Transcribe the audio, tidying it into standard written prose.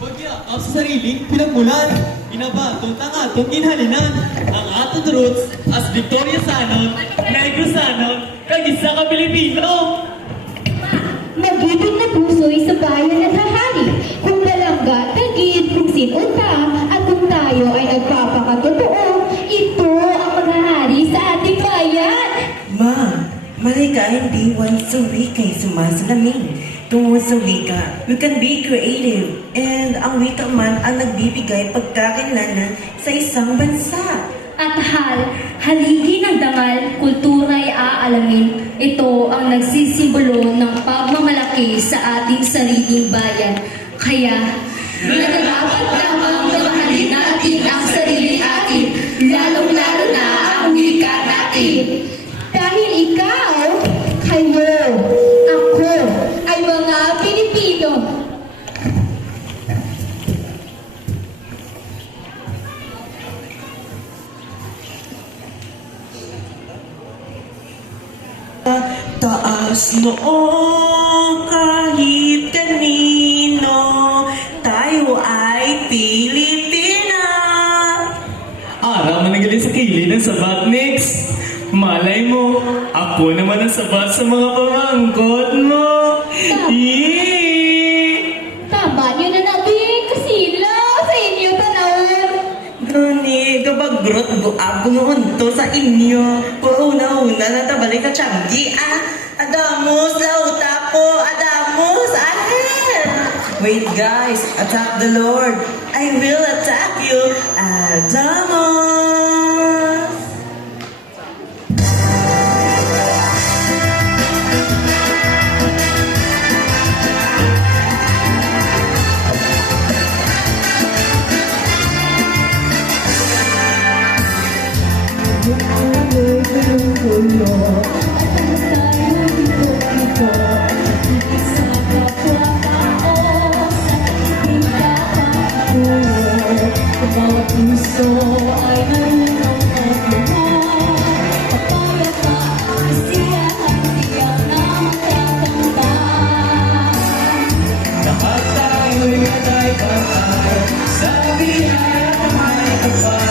Magyakap sa sariling pinagmulan. Inabaton ang atong inhalinan. Ang atong roots as Victoria Sanon, Negro Sanon, kagisa ka Pilipino. Magibig na puso'y sa bayan at hahari. Kung nalangga, tagid, kung sinunta, at kung tayo ay nagpapakatotoo, ito ang maghahari sa ating bayan. Ma, malika hindi once a week ay sumasalamin. Tungkol sa wika, we can be creative. And ang wika man ang nagbibigay pagkakilanlan sa isang bansa. At haligi ng dangal, kultura'y aalamin. Ito ang nagsisimbolo ng pagmamalaki sa ating sariling bayan. Kaya, nararapat lamang na mahalin natin ang sarili atin, lalong-lalo na ang wika natin. Dahil ikaw, kayo, ako, ay mga Pilipino. Taas noo kahit kanino, tayo ay Pilipina. Araw manigaling sa kilid ng sabat mix. Malay mo, ako naman ang sabat sa mga pamangkot mo. Yee! Tama nyo na nabi, kasila sa inyo tanawin. Gani, kabagrot buab noon to sa inyo. Pauna-una na tabalik ka tiyanggi, Adamus, lauta po, Adamus, ahead. Wait guys, attack the Lord. I will attack you, Adamus. Bawat puso ay marunong maglumo. Kapayapa ang siyahan, tiyak ng tatampan. Lahat tayo'y matay-patay sa biyaya at may kapal.